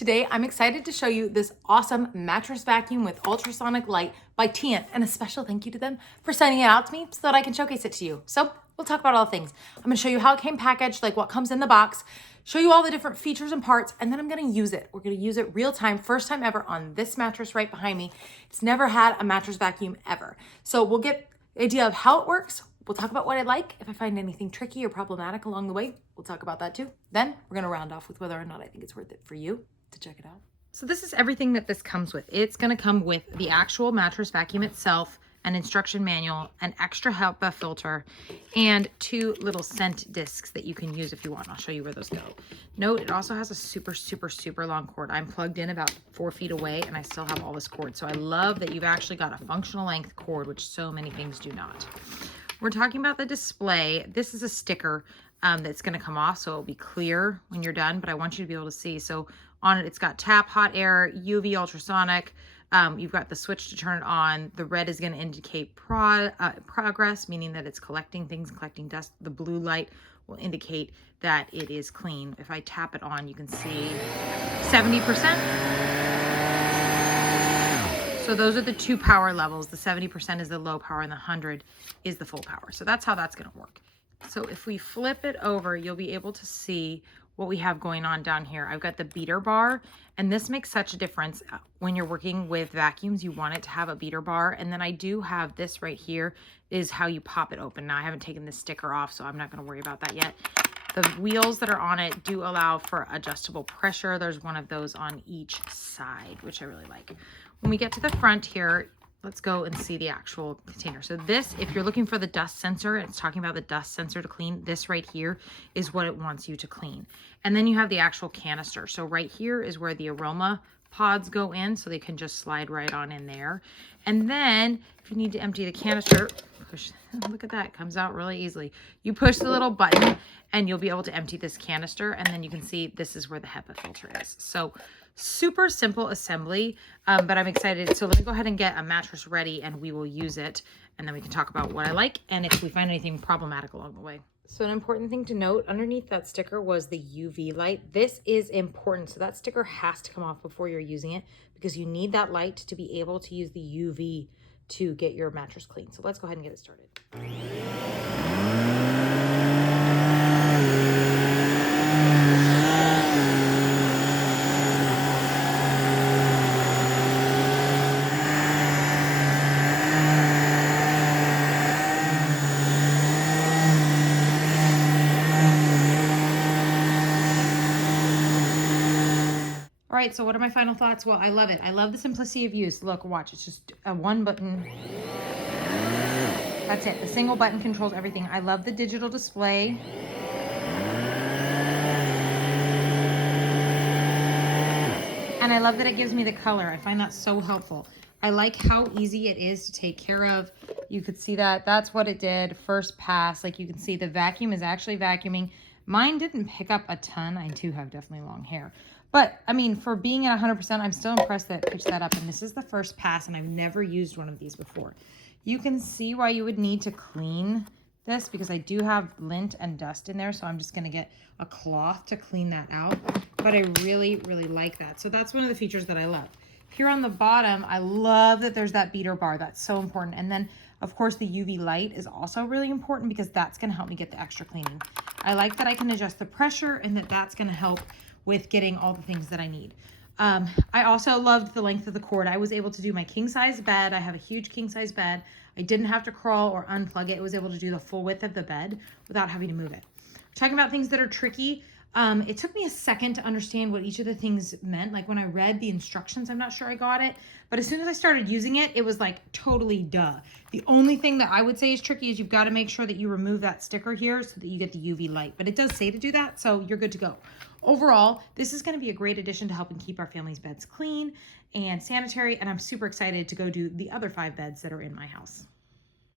Today, I'm excited to show you this awesome mattress vacuum with ultrasonic light by Tian, and a special thank you to them for sending it out to me so that I can showcase it to you. So we'll talk about all things. I'm gonna show you how it came packaged, like what comes in the box, show you all the different features and parts, and then I'm gonna use it. We're gonna use it real time, first time ever on this mattress right behind me. It's never had a mattress vacuum ever. So we'll get the idea of how it works. We'll talk about what I like. If I find anything tricky or problematic along the way, we'll talk about that too. Then we're gonna round off with whether or not I think it's worth it for you to check it out. So this is everything that this comes with. It's gonna come with the actual mattress vacuum itself, an instruction manual, an extra HEPA filter, and 2 little scent discs that you can use if you want. I'll show you where those go. Note, it also has a super long cord. I'm plugged in about 4 feet away and I still have all this cord. So I love that you've actually got a functional length cord, which so many things do not. We're talking about the display. This is a sticker that's gonna come off, so it'll be clear when you're done, but I want you to be able to see. So on it, it's got tap, hot air, UV, ultrasonic. You've got the switch to turn it on. The red is gonna indicate progress, meaning that it's collecting things, collecting dust. The blue light will indicate that it is clean. If I tap it on, you can see 70%. So those are the 2 power levels. The 70% is the low power and the 100 is the full power. So that's how that's gonna work. So if we flip it over, you'll be able to see what we have going on down here. I've got the beater bar, and this makes such a difference. When you're working with vacuums, you want it to have a beater bar. And then I do have this right here is how you pop it open. Now I haven't taken this sticker off, so I'm not gonna worry about that yet. The wheels that are on it do allow for adjustable pressure. There's one of those on each side, which I really like. When we get to the front here, let's go and see the actual container. So this, if you're looking for the dust sensor, it's talking about the dust sensor to clean, this right here is what it wants you to clean. And then you have the actual canister. So right here is where the aroma pods go in, so they can just slide right on in there. And then if you need to empty the canister, push, look at that, it comes out really easily. You push the little button and you'll be able to empty this canister, and then you can see this is where the HEPA filter is. So super simple assembly, but I'm excited. So let me go ahead and get a mattress ready and we will use it, and then we can talk about what I like and if we find anything problematic along the way. So an important thing to note, underneath that sticker was the UV light. This is important. So that sticker has to come off before you're using it, because you need that light to be able to use the UV to get your mattress clean. So let's go ahead and get it started. All right, so what are my final thoughts? Well, I love it. I love the simplicity of use. Look, watch, it's just a 1 button. That's it. The single button controls everything. I love the digital display. And I love that it gives me the color. I find that so helpful. I like how easy it is to take care of. You could see that. That's what it did. First pass. Like you can see the vacuum is actually vacuuming. Mine didn't pick up a ton. I do have definitely long hair. But I mean, for being at 100%, I'm still impressed that it pitched that up. And this is the first pass, and I've never used one of these before. You can see why you would need to clean this, because I do have lint and dust in there. So I'm just going to get a cloth to clean that out. But I really like that. So that's one of the features that I love. Here on the bottom, I love that there's that beater bar. That's so important. And then, of course, the UV light is also really important, because that's going to help me get the extra cleaning. I like that I can adjust the pressure, and that's going to help with getting all the things that I need. I also loved the length of the cord. I was able to do my king size bed. I have a huge king size bed. I didn't have to crawl or unplug it. I was able to do the full width of the bed without having to move it. Talking about things that are tricky, it took me a second to understand what each of the things meant. Like when I read the instructions, I'm not sure I got it. But as soon as I started using it, it was like totally duh. The only thing that I would say is tricky is you've got to make sure that you remove that sticker here so that you get the UV light. But it does say to do that, so you're good to go. Overall, this is going to be a great addition to helping keep our family's beds clean and sanitary. And I'm super excited to go do the other 5 beds that are in my house.